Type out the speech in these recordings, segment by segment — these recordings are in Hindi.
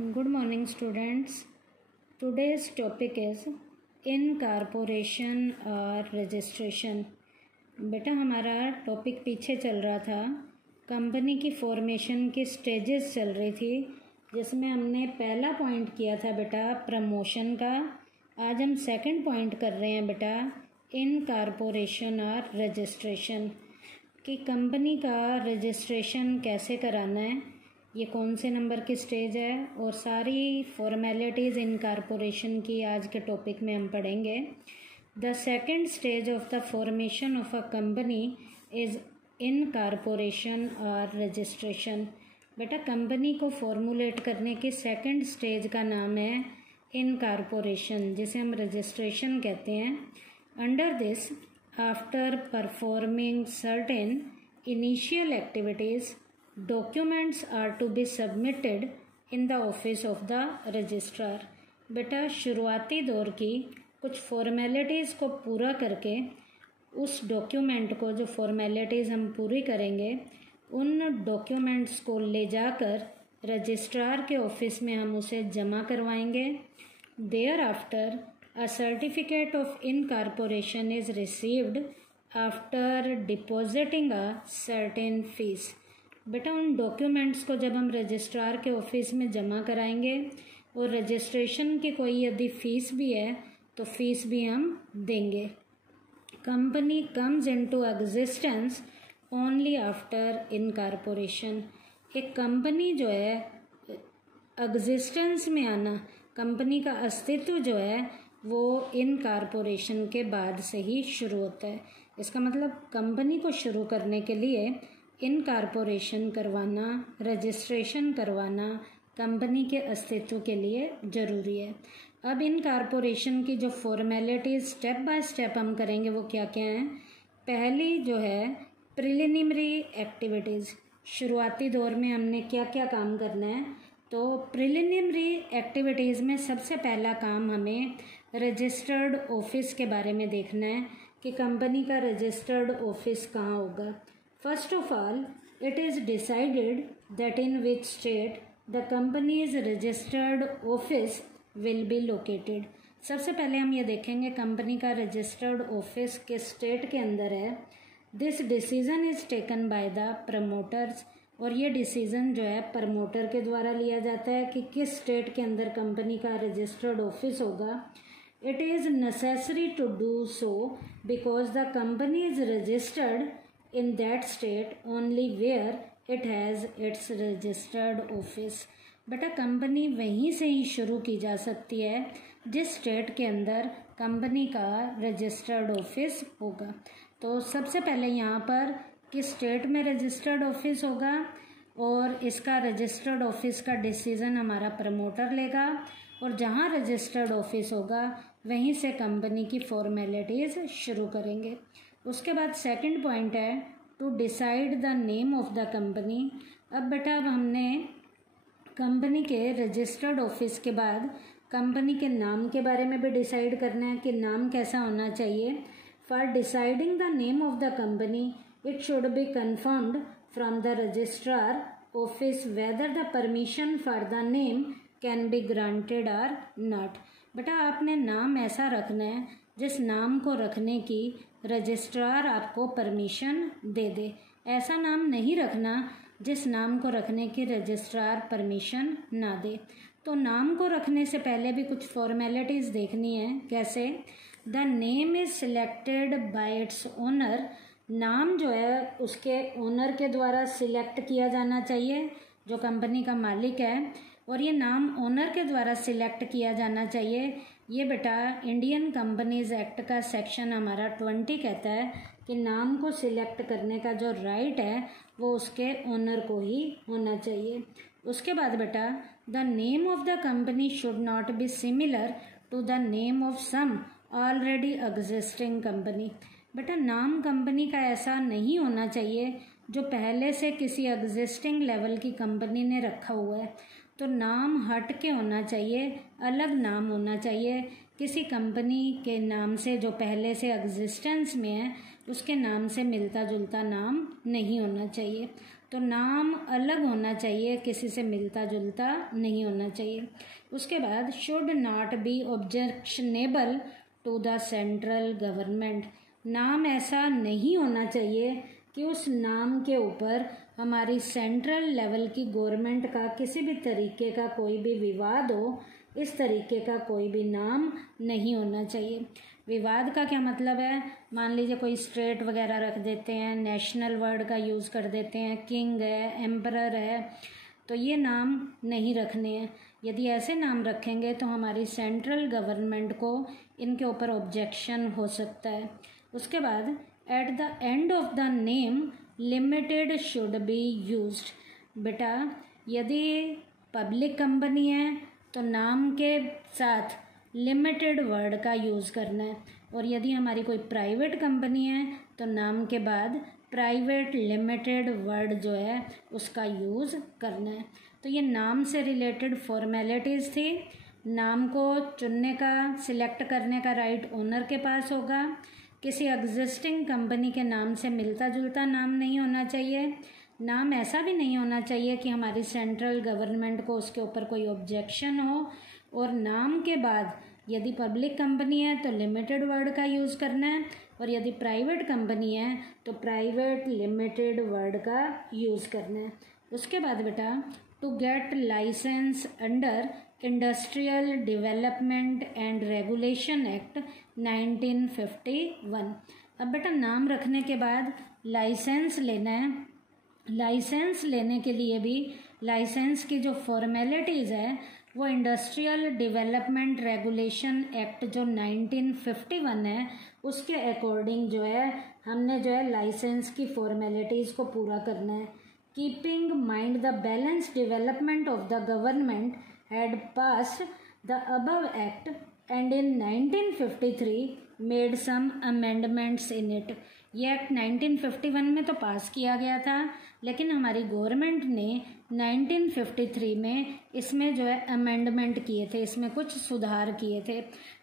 Good morning students. Today's topic is incorporation और रजिस्ट्रेशन। बेटा हमारा टॉपिक पीछे चल रहा था, कंपनी की फॉर्मेशन की स्टेजेस चल रही थी, जिसमें हमने पहला पॉइंट किया था बेटा प्रमोशन का। आज हम सेकंड पॉइंट कर रहे हैं बेटा इनकॉर्पोरेशन और रजिस्ट्रेशन, कि कंपनी का रजिस्ट्रेशन कैसे कराना है, ये कौन से नंबर की स्टेज है, और सारी फॉर्मेलिटीज़ इनकॉर्पोरेशन की आज के टॉपिक में हम पढ़ेंगे। The second stage of the formation of a company is incorporation और रजिस्ट्रेशन। बेटा कंपनी को फॉर्मुलेट करने की सेकंड स्टेज का नाम है इनकॉर्पोरेशन, जिसे हम रजिस्ट्रेशन कहते हैं। Under this, after performing certain initial activities, documents are to be submitted in the office of the registrar. बेटा शुरुआती दौर की कुछ फॉर्मेलिटीज़ को पूरा करके उस डॉक्यूमेंट को, जो फॉर्मेलिटीज़ हम पूरी करेंगे, उन डॉक्यूमेंट्स को ले जाकर रजिस्ट्रार के ऑफिस में हम उसे जमा करवाएंगे। Thereafter a certificate of incorporation is received after depositing a certain fee. बेटा उन डॉक्यूमेंट्स को जब हम रजिस्ट्रार के ऑफिस में जमा कराएंगे और रजिस्ट्रेशन की कोई यदि फ़ीस भी है तो फीस भी हम देंगे। Company comes into existence only after incorporation. एक कंपनी जो है एग्जिस्टेंस में आना, कंपनी का अस्तित्व जो है वो इनकॉर्पोरेशन के बाद से ही शुरू होता है। इसका मतलब कंपनी को शुरू करने के लिए इनकॉर्पोरेशन करवाना, रजिस्ट्रेशन करवाना कंपनी के अस्तित्व के लिए ज़रूरी है। अब इनकॉर्पोरेशन की जो फॉर्मेलिटीज़ स्टेप बाय स्टेप हम करेंगे वो क्या क्या हैं। पहली जो है प्रिलिमिनरी एक्टिविटीज़। शुरुआती दौर में हमने क्या क्या काम करना है, तो प्रिलिमिनरी एक्टिविटीज़ में सबसे पहला काम हमें रजिस्टर्ड ऑफिस के बारे में देखना है कि कंपनी का रजिस्टर्ड ऑफिस कहाँ होगा। First of all, it is decided that in which state the company's registered office will be located. सबसे पहले हम ये देखेंगे कंपनी का रजिस्टर्ड ऑफिस किस स्टेट के अंदर है। This decision is taken by the promoters, और ये डिसीजन जो है प्रमोटर के द्वारा लिया जाता है कि किस स्टेट के अंदर कंपनी का रजिस्टर्ड ऑफिस होगा। It is necessary to do so because the company is registered in that state only where it has its registered office। बेटा कंपनी वहीं से ही शुरू की जा सकती है जिस स्टेट के अंदर कंपनी का रजिस्टर्ड ऑफिस होगा। तो सबसे पहले यहाँ पर किस स्टेट में रजिस्टर्ड ऑफिस होगा, और इसका रजिस्टर्ड ऑफिस का डिसीज़न हमारा प्रमोटर लेगा, और जहाँ रजिस्टर्ड ऑफिस होगा वहीं से कंपनी की फॉर्मेलिटीज़ शुरू करेंगे। उसके बाद सेकंड पॉइंट है to decide the name of the company. अब बेटा अब हमने कंपनी के रजिस्टर्ड ऑफिस के बाद कंपनी के नाम के बारे में भी डिसाइड करना है कि नाम कैसा होना चाहिए। For deciding the name of the company it should be confirmed from the registrar office whether the permission for the name can be granted और नॉट। बेटा आपने नाम ऐसा रखना है जिस नाम को रखने की रजिस्ट्रार आपको परमिशन दे दे। ऐसा नाम नहीं रखना जिस नाम को रखने की रजिस्ट्रार परमिशन ना दे। तो नाम को रखने से पहले भी कुछ फॉर्मेलिटीज़ देखनी है। कैसे? The name is selected by its owner. नाम जो है उसके ओनर के द्वारा सिलेक्ट किया जाना चाहिए, जो कंपनी का मालिक है, और ये नाम ओनर के द्वारा सिलेक्ट किया जाना चाहिए। ये बेटा इंडियन कंपनीज एक्ट का सेक्शन हमारा 20 कहता है कि नाम को सिलेक्ट करने का जो राइट है वो उसके ओनर को ही होना चाहिए। उसके बाद बेटा the name of the company should not be similar to the name of some already existing company. बेटा नाम कंपनी का ऐसा नहीं होना चाहिए जो पहले से किसी एग्जिस्टिंग लेवल की कंपनी ने रखा हुआ है। तो नाम हट के होना चाहिए, अलग नाम होना चाहिए। किसी कंपनी के नाम से जो पहले से एग्जिस्टेंस में है उसके नाम से मिलता जुलता नाम नहीं होना चाहिए। तो नाम अलग होना चाहिए, किसी से मिलता जुलता नहीं होना चाहिए। उसके बाद should not be objectionable to the central government, नाम ऐसा नहीं होना चाहिए कि उस नाम के ऊपर हमारी सेंट्रल लेवल की गवर्नमेंट का किसी भी तरीके का कोई भी विवाद हो, इस तरीके का कोई भी नाम नहीं होना चाहिए। विवाद का क्या मतलब है, मान लीजिए कोई स्टेट वगैरह रख देते हैं, नेशनल वर्ड का यूज़ कर देते हैं, किंग है, एम्परर है, तो ये नाम नहीं रखने हैं। यदि ऐसे नाम रखेंगे तो हमारी सेंट्रल गवर्नमेंट को इनके ऊपर ऑब्जेक्शन हो सकता है। उसके बाद at the end of the name limited should be used. बेटा यदि पब्लिक कंपनी है तो नाम के साथ लिमिटेड वर्ड का यूज़ करना है, और यदि हमारी कोई प्राइवेट कंपनी है तो नाम के बाद प्राइवेट लिमिटेड वर्ड जो है उसका यूज़ करना है। तो ये नाम से रिलेटेड फॉर्मेलिटीज़ थी। नाम को चुनने का, सिलेक्ट करने का राइट ओनर के पास होगा। किसी एग्जिस्टिंग कंपनी के नाम से मिलता जुलता नाम नहीं होना चाहिए। नाम ऐसा भी नहीं होना चाहिए कि हमारी सेंट्रल गवर्नमेंट को उसके ऊपर कोई ऑब्जेक्शन हो, और नाम के बाद यदि पब्लिक कंपनी है तो लिमिटेड वर्ड का यूज़ करना है, और यदि प्राइवेट कंपनी है तो प्राइवेट लिमिटेड वर्ड का यूज़ करना है। उसके बाद बेटा to get licence under industrial development and regulation act 1951। अब बेटा नाम रखने के बाद लाइसेंस लेना है। लाइसेंस लेने के लिए भी लाइसेंस की जो फॉर्मेलिटीज़ है वो इंडस्ट्रियल डेवलपमेंट रेगुलेशन एक्ट जो 1951 है उसके अकॉर्डिंग जो है हमने जो है लाइसेंस की फॉर्मेलिटीज़ को पूरा करना है। Keeping mind the balance development of the government had passed the above act and in 1953 made some amendments in it. ये एक्ट 1951 में तो पास किया गया था, लेकिन हमारी गवर्नमेंट ने 1953 में इसमें जो है अमेंडमेंट किए थे, इसमें कुछ सुधार किए थे।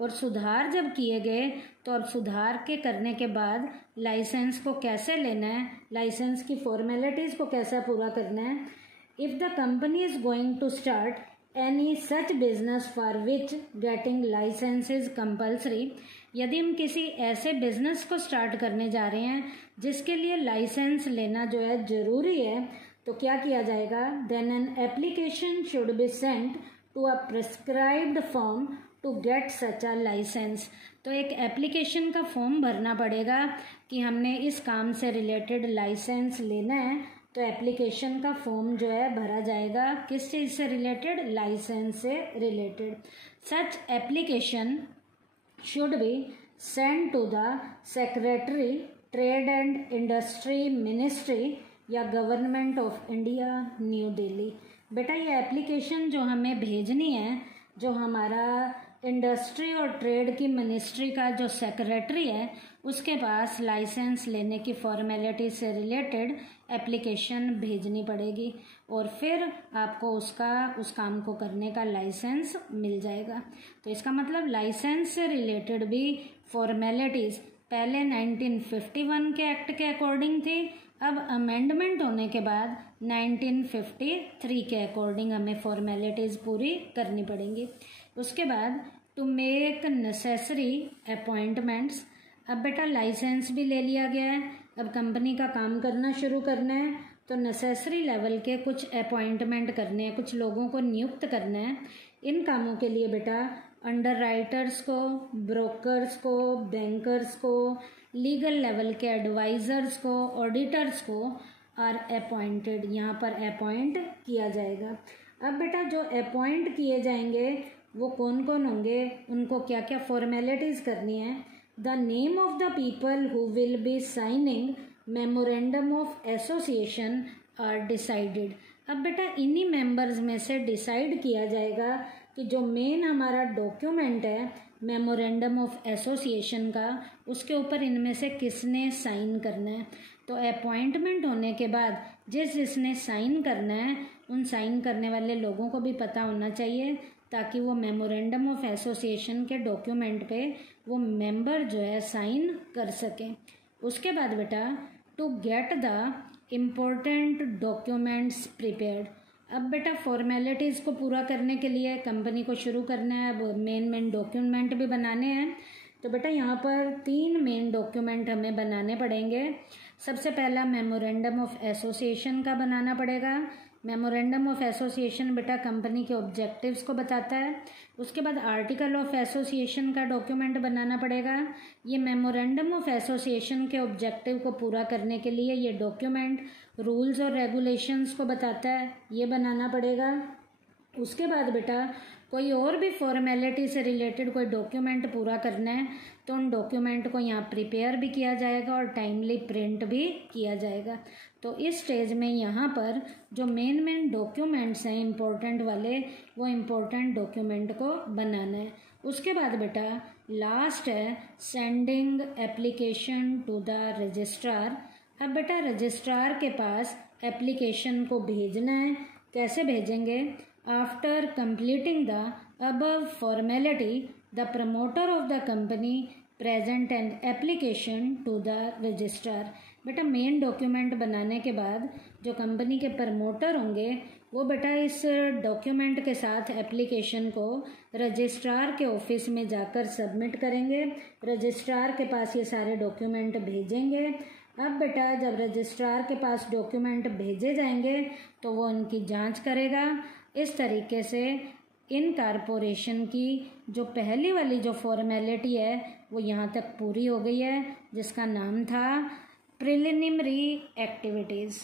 और सुधार जब किए गए तो अब सुधार के करने के बाद लाइसेंस को कैसे लेना है, लाइसेंस की फॉर्मेलिटीज़ को कैसे पूरा करना है। If the company is going to start any such business for which getting licence is compulsory, यदि हम किसी ऐसे बिजनेस को स्टार्ट करने जा रहे हैं जिसके लिए लाइसेंस लेना जो है ज़रूरी है, तो क्या किया जाएगा, then an application should be sent to a prescribed form to get such a licence. तो एक एप्लीकेशन का फॉर्म भरना पड़ेगा कि हमने इस काम से रिलेटेड लाइसेंस लेना है, तो एप्लीकेशन का फॉर्म जो है भरा जाएगा किस चीज़ से रिलेटेड, लाइसेंस से related. Such application should be send to the secretary trade and industry ministry या government of India New Delhi. बेटा ये एप्लीकेशन जो हमें भेजनी है, जो हमारा इंडस्ट्री और ट्रेड की मिनिस्ट्री का जो सेक्रेटरी है उसके पास लाइसेंस लेने की फॉर्मेलिटी से रिलेटेड एप्लीकेशन भेजनी पड़ेगी, और फिर आपको उस काम को करने का लाइसेंस मिल जाएगा। तो इसका मतलब लाइसेंस से रिलेटेड भी फॉर्मेलिटीज़ पहले 1951 के एक्ट के अकॉर्डिंग थी, अब अमेंडमेंट होने के बाद 1953 के अकॉर्डिंग हमें फॉर्मेलिटीज़ पूरी करनी पड़ेंगी। उसके बाद टू मेक नेसेसरी अपॉइंटमेंट्स। अब बेटा लाइसेंस भी ले लिया गया है, अब कंपनी का काम करना शुरू करना है, तो नेसेसरी लेवल के कुछ अपॉइंटमेंट करने हैं, कुछ लोगों को नियुक्त करना है। इन कामों के लिए बेटा अंडर राइटर्स को, ब्रोकर्स को, बैंकर्स को, लीगल लेवल के एडवाइज़र्स को, ऑडिटर्स को आर अपॉइंटेड, यहाँ पर अपॉइंट किया जाएगा। अब बेटा जो अपॉइंट किए जाएंगे वो कौन कौन होंगे, उनको क्या क्या फॉर्मेलिटीज़ करनी है। The name of the people who will be signing memorandum of association are decided. अब बेटा इन्हीं मेंबर्स में से डिसाइड किया जाएगा कि जो मेन हमारा डॉक्यूमेंट है मेमोरेंडम ऑफ एसोसिएशन का, उसके ऊपर इनमें से किसने साइन करना है। तो अपॉइंटमेंट होने के बाद जिसने साइन करना है उन साइन करने वाले लोगों को भी पता होना चाहिए, ताकि वो मेमोरेंडम ऑफ एसोसिएशन के डॉक्यूमेंट पे वो मेंबर जो है साइन कर सकें। उसके बाद बेटा to get the important documents prepared. अब बेटा फॉर्मेलिटीज़ को पूरा करने के लिए कंपनी को शुरू करना है, अब मेन डॉक्यूमेंट भी बनाने हैं। तो बेटा यहाँ पर 3 मेन डॉक्यूमेंट हमें बनाने पड़ेंगे। सबसे पहला मेमोरेंडम ऑफ एसोसिएशन का बनाना पड़ेगा। मेमोरेंडम ऑफ एसोसिएशन बेटा कंपनी के ऑब्जेक्टिव्स को बताता है। उसके बाद आर्टिकल ऑफ एसोसिएशन का डॉक्यूमेंट बनाना पड़ेगा। ये मेमोरेंडम ऑफ एसोसिएशन के ऑब्जेक्टिव को पूरा करने के लिए ये डॉक्यूमेंट रूल्स और रेगुलेशंस को बताता है, ये बनाना पड़ेगा। उसके बाद बेटा कोई और भी फॉर्मेलिटी से रिलेटेड कोई डॉक्यूमेंट पूरा करना है तो उन डॉक्यूमेंट को यहाँ प्रिपेयर भी किया जाएगा और टाइमली प्रिंट भी किया जाएगा। तो इस स्टेज में यहाँ पर जो मेन डॉक्यूमेंट्स हैं इम्पोर्टेंट वाले, वो इम्पोर्टेंट डॉक्यूमेंट को बनाना है। उसके बाद बेटा लास्ट है sending application to the registrar. अब बेटा रजिस्ट्रार के पास एप्लीकेशन को भेजना है। कैसे भेजेंगे? After completing the above formality the promoter of the company present an application to the registrar. बेटा मेन डॉक्यूमेंट बनाने के बाद जो कंपनी के प्रमोटर होंगे वो बेटा इस डॉक्यूमेंट के साथ एप्लीकेशन को रजिस्ट्रार के ऑफिस में जाकर सबमिट करेंगे। रजिस्ट्रार के पास ये सारे डॉक्यूमेंट भेजेंगे। अब बेटा जब रजिस्ट्रार के पास डॉक्यूमेंट भेजे जाएंगे तो वो उनकी जांच करेगा। इस तरीके से इनकॉर्पोरेशन की जो पहली वाली जो फॉर्मेलिटी है वो यहाँ तक पूरी हो गई है, जिसका नाम था प्रिलिमिनरी एक्टिविटीज़।